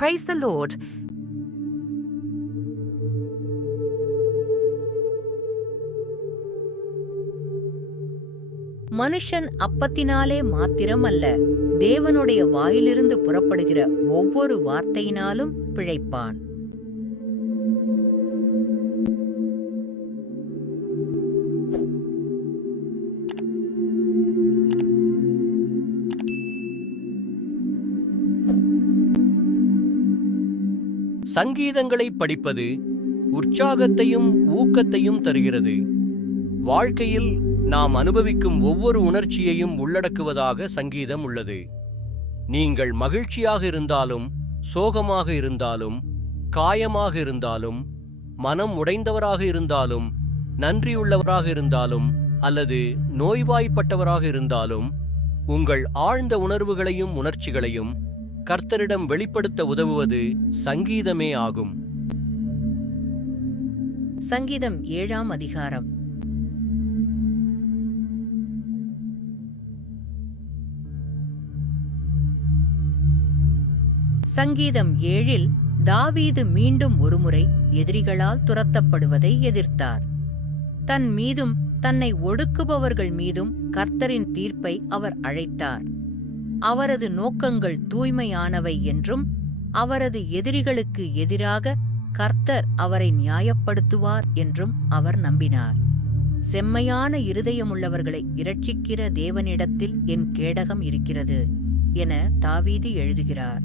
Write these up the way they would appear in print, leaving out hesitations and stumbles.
Praise the Lord. மனுஷன் அப்பத்தினாலே மாத்திரம் அல்ல, தேவனுடைய வாயிலிருந்து புறப்படுகிற ஒவ்வொரு வார்த்தையினாலும் பிழைப்பான். சங்கீதங்களை படிப்பது உற்சாகத்தையும் ஊக்கத்தையும் தருகிறது. வாழ்க்கையில் நாம் அனுபவிக்கும் ஒவ்வொரு உணர்ச்சியையும் உள்ளடக்குவதாக சங்கீதம் உள்ளது. நீங்கள் மகிழ்ச்சியாக இருந்தாலும், சோகமாக இருந்தாலும், காயமாக இருந்தாலும், மனம் உடைந்தவராக இருந்தாலும், நன்றியுள்ளவராக இருந்தாலும் அல்லது நோய்வாய்ப்பட்டவராக இருந்தாலும், உங்கள் ஆழ்ந்த உணர்வுகளையும் உணர்ச்சிகளையும் கர்த்தரிடம் வெளிப்படுத்த உதவுவது சங்கீதமே ஆகும். சங்கீதம் 7ஆம் அதிகாரம். சங்கீதம் 7இல் தாவீது மீண்டும் ஒருமுறை எதிரிகளால் துரத்தப்படுவதை எதிர்த்தார். தன் மீதும் தன்னை ஒடுக்குபவர்கள் மீதும் கர்த்தரின் தீர்ப்பை அவர் அழைத்தார். அவரது நோக்கங்கள் தூய்மையானவை என்றும் அவரது எதிரிகளுக்கு எதிராக கர்த்தர் அவரை நியாயப்படுத்துவார் என்றும் அவர் நம்பினார். செம்மையான இருதயமுள்ளவர்களை இரட்சிக்கிற தேவனிடத்தில் என் கேடகம் இருக்கிறது என தாவீது எழுதுகிறார்.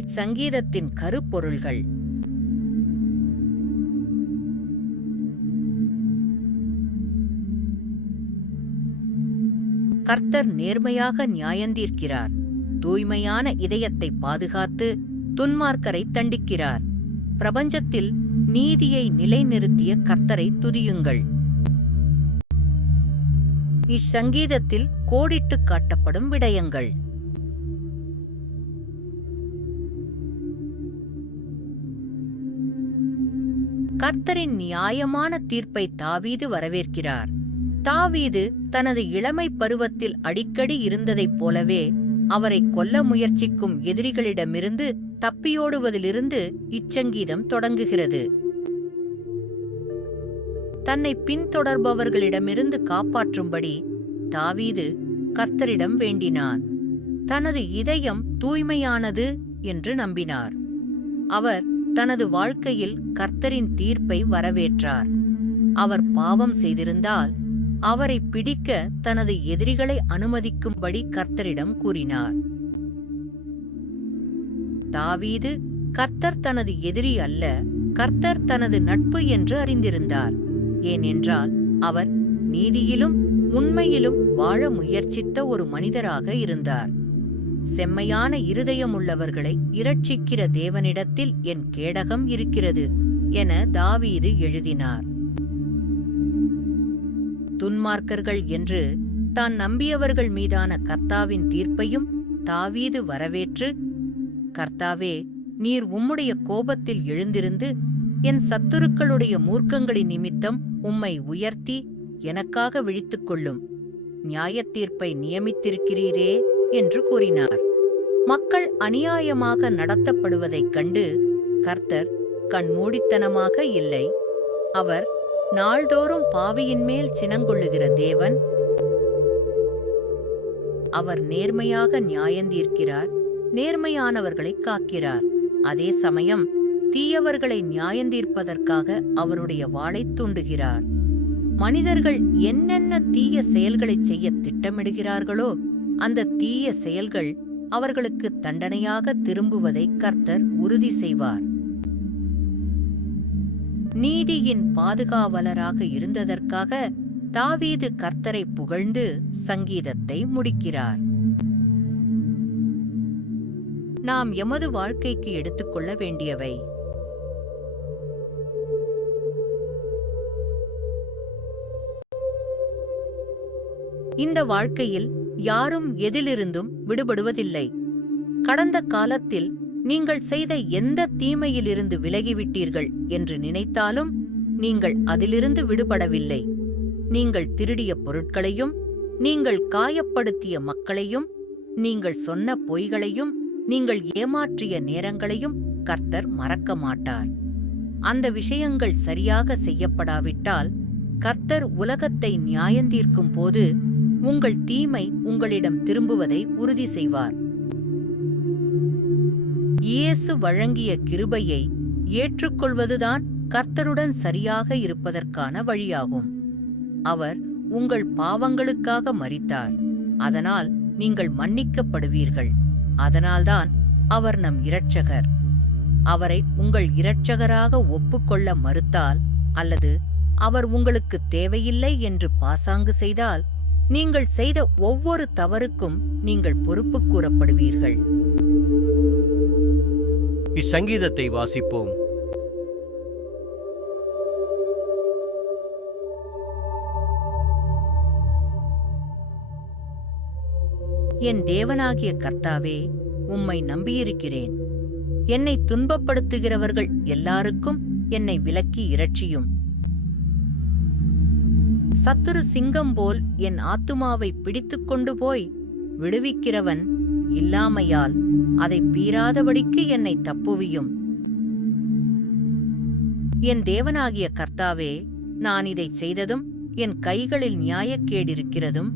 இச்சங்கீதத்தின் கருப்பொருள்கள்: கர்த்தர் நேர்மையாக நியாயந்தீர்க்கிறார். தூய்மையான இதயத்தை பாதுகாத்து துன்மார்க்கரை தண்டிக்கிறார். பிரபஞ்சத்தில் நீதியை நிலைநிறுத்திய கர்த்தரை துதியுங்கள். இச்சங்கீதத்தில் கோடிட்டு காட்டப்படும் விடயங்கள்: கர்த்தரின் நியாயமான தீர்ப்பை தாவீது வரவேற்கிறார். தாவீது தனது இளமை பருவத்தில் அடிக்கடி இருந்ததைப் போலவே அவரை கொல்ல முயற்சிக்கும் எதிரிகளிடமிருந்து தப்பியோடுவதிலிருந்து இச்சங்கீதம் தொடங்குகிறது. தன்னை பின்தொடர்பவர்களிடமிருந்து காப்பாற்றும்படி தாவீது கர்த்தரிடம் வேண்டினான். தனது இதயம் தூய்மையானது என்று நம்பினார். அவர் தனது வாழ்க்கையில் கர்த்தரின் தீர்ப்பை வரவேற்றார். அவர் பாவம் செய்திருந்தால் அவரை பிடிக்க தனது எதிரிகளை அனுமதிக்கும்படி கர்த்தரிடம் கூறினார். தாவீது கர்த்தர் தனது எதிரி அல்ல, கர்த்தர் தனது நட்பு என்று அறிந்திருந்தார். ஏனென்றால் அவர் நீதியிலும் உண்மையிலும் வாழ முயற்சித்த ஒரு மனிதராக இருந்தார். செம்மையான இருதயமுள்ளவர்களை இரட்சிக்கிற தேவனிடத்தில் என் கேடகம் இருக்கிறது என தாவீது எழுதினார். துன்மார்க்கர்கள் என்று தான் நம்பியவர்கள் மீதான கர்த்தாவின் தீர்ப்பையும் தாவீது வரவேற்று, கர்த்தாவே, நீர் உம்முடைய கோபத்தில் எழுந்திருந்து என் சத்துருக்களுடைய மூர்க்கங்களின் நிமித்தம் உம்மை உயர்த்தி எனக்காக விழித்துக் கொள்ளும் நியாயத்தீர்ப்பை நியமித்திருக்கிறீரே என்று கூறினார். மக்கள் அநியாயமாக நடத்தப்படுவதைக் கண்டு கர்த்தர் கண்மூடித்தனமாக இல்லை. அவர் நாள்தோறும் பாவியின் மேல் சினங்கொள்ளுகிற தேவன். அவர் நேர்மையாக நியாயந்தீர்க்கிறார், நேர்மையானவர்களை காக்கிறார். அதே சமயம் தீயவர்களை நியாயந்தீர்ப்பதற்காக அவருடைய வாளைத் தூண்டுகிறார். மனிதர்கள் என்னென்ன தீய செயல்களைச் செய்ய திட்டமிடுகிறார்களோ அந்த தீய செயல்கள் அவர்களுக்கு தண்டனையாக திரும்புவதை கர்த்தர் உறுதி செய்வார். நீதியின் பாதுகாவலராக இருந்ததற்காக தாவீது கர்த்தரை புகழ்ந்து சங்கீதத்தை முடிக்கிறார். நாம் எமது வாழ்க்கைக்கு எடுத்துக்கொள்ள வேண்டியவை: இந்த வாழ்க்கையில் யாரும் எதிலிருந்தும் விடுபடுவதில்லை. கடந்த காலத்தில் நீங்கள் செய்த எந்த தீமையிலிருந்து விலகிவிட்டீர்கள் என்று நினைத்தாலும் நீங்கள் அதிலிருந்து விடுபடவில்லை. நீங்கள் திருடிய பொருட்களையும், நீங்கள் காயப்படுத்திய மக்களையும், நீங்கள் சொன்ன பொய்களையும் நீங்கள் ஏமாற்றிய நேரங்களையும் கர்த்தர் மறக்க மாட்டார். அந்த விஷயங்கள் சரியாக செய்யப்படாவிட்டால் கர்த்தர் உலகத்தை நியாயந்தீர்க்கும் போது உங்கள் தீமை உங்களிடம் திரும்புவதை உறுதி செய்வார். இயேசு வழங்கிய கிருபையை ஏற்றுக்கொள்வதுதான் கர்த்தருடன் சரியாக இருப்பதற்கான வழியாகும். அவர் உங்கள் பாவங்களுக்காக மரித்தார். அதனால் நீங்கள் மன்னிக்கப்படுவீர்கள். அதனால்தான் அவர் நம் இரட்சகர். அவரை உங்கள் இரட்சகராக ஒப்புக்கொள்ள மறுத்தால் அல்லது அவர் உங்களுக்கு தேவையில்லை என்று பாசாங்கு செய்தால் நீங்கள் செய்த ஒவ்வொரு தவறுக்கும் நீங்கள் பொறுப்பு கூறப்படுவீர்கள். இச்சங்கீதத்தை வாசிப்போம். என் தேவனாகிய கர்த்தாவே, உம்மை நம்பியிருக்கிறேன். என்னை துன்பப்படுத்துகிறவர்கள் எல்லாருக்கும் என்னை விலக்கி இரட்சியும். சத்துரு சிங்கம் போல் என் ஆத்துமாவை பிடித்துக்கொண்டு போய் விடுவிக்கிறவன் இல்லாமையால் அதை பீறாதபடிக்கு என்னை தப்புவியும். என் தேவனாகிய கர்த்தாவே, நான் இதைச் செய்ததும் என் கைகளில் நியாயக்கேடிருக்கிறதும்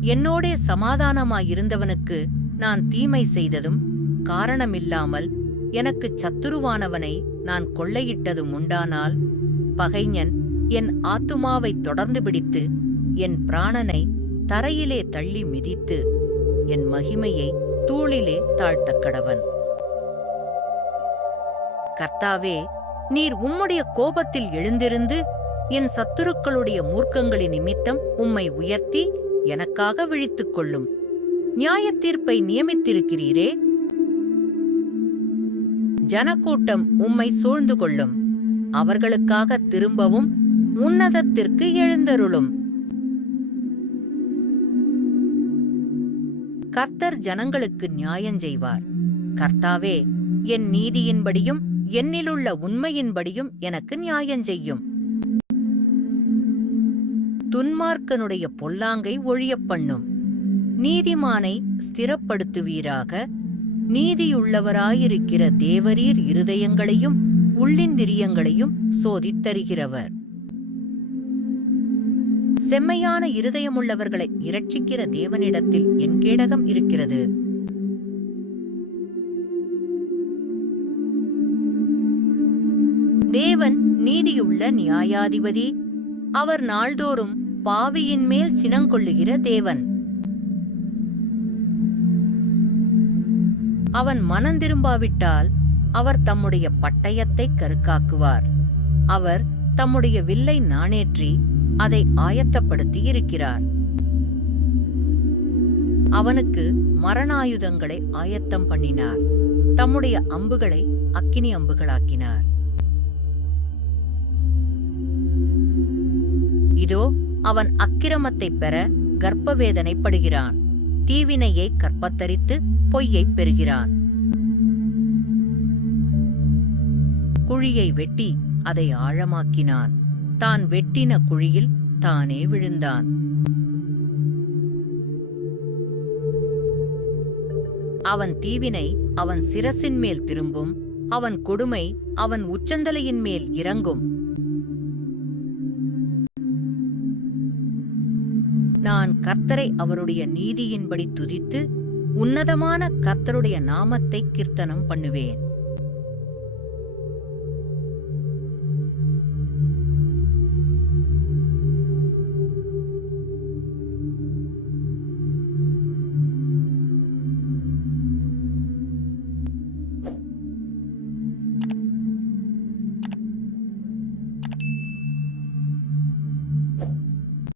என்னோடே சமாதானமாயிருந்தவனுக்கு நான் தீமை செய்ததும் காரணமில்லாமல் எனக்குச் சத்துருவானவனை நான் கொள்ளையிட்டதும் உண்டானால், பகைஞன் என் ஆத்துமாவைத் தொடர்ந்து பிடித்து என் பிராணனை தரையிலே தள்ளி மிதித்து என் மகிமையை தூளிலே தாழ்த்தக்கடவன். கர்த்தாவே, நீர் உம்முடைய கோபத்தில் எழுந்திருந்து என் சத்துருக்களுடைய மூர்க்கங்களின் நிமித்தம் உம்மை உயர்த்தி எனக்காக விழித்துக் கொள்ளும். நியாயத்தீர்ப்பை நியமித்திருக்கிறீரே. ஜனக்கூட்டம் உம்மை சூழ்ந்து கொள்ளும். அவர்களுக்காக திரும்பவும் உன்னதத்திற்கு எழுந்தருளும். கர்த்தர் ஜனங்களுக்கு நியாயஞ்செய்வார். கர்த்தாவே, என் நீதியின்படியும் என்னிலுள்ள உண்மையின்படியும் எனக்கு நியாயஞ்செய்யும். துன்மார்க்கனுடைய பொல்லாங்கை ஒழியப் பண்ணும். நீதிமானை ஸ்திரப்படுத்துவீராக. நீதியுள்ளவராயிருக்கிற தேவரீர் இருதயங்களையும் உள்ளிந்திரியங்களையும் சோதித்தருகிறவர். செம்மையான இருதயமுள்ளவர்களை இரட்சிக்கிற தேவனிடத்தில் என் கேடகம் இருக்கிறது. தேவன் நீதியுள்ள நியாயாதிபதி. அவர் நாள்தோறும் பாவியின் மேல் சினங்கொள்ளுகிற தேவன். அவன் மனந்திரும்பாவிட்டால் அவர் தம்முடைய பட்டயத்தை கருக்காக்குவார். அவர் தம்முடைய வில்லை நாணேற்றி அதை ஆயத்தப்படுத்தி இருக்கிறார். அவனுக்கு மரணாயுதங்களை ஆயத்தம் பண்ணினார். தம்முடைய அம்புகளை அக்கினி அம்புகளாக்கினார். இதோ, அவன் அக்கிரமத்தைப் பெற கர்ப்பவேதனைப்படுகிறான். தீவினையை கற்பத்தரித்து பொய்யைப் பெறுகிறான். குழியை வெட்டி அதை ஆழமாக்கினான். தான் வெட்டின குழியில் தானே விழுந்தான். அவன் தீவினை அவன் சிரசின் மேல் திரும்பும். அவன் கொடுமை அவன் உச்சந்தலையின் மேல் இறங்கும். நான் கர்த்தரை அவருடைய நீதியின்படி துதித்து உன்னதமான கர்த்தருடைய நாமத்தை கீர்த்தனம் பண்ணுவேன்.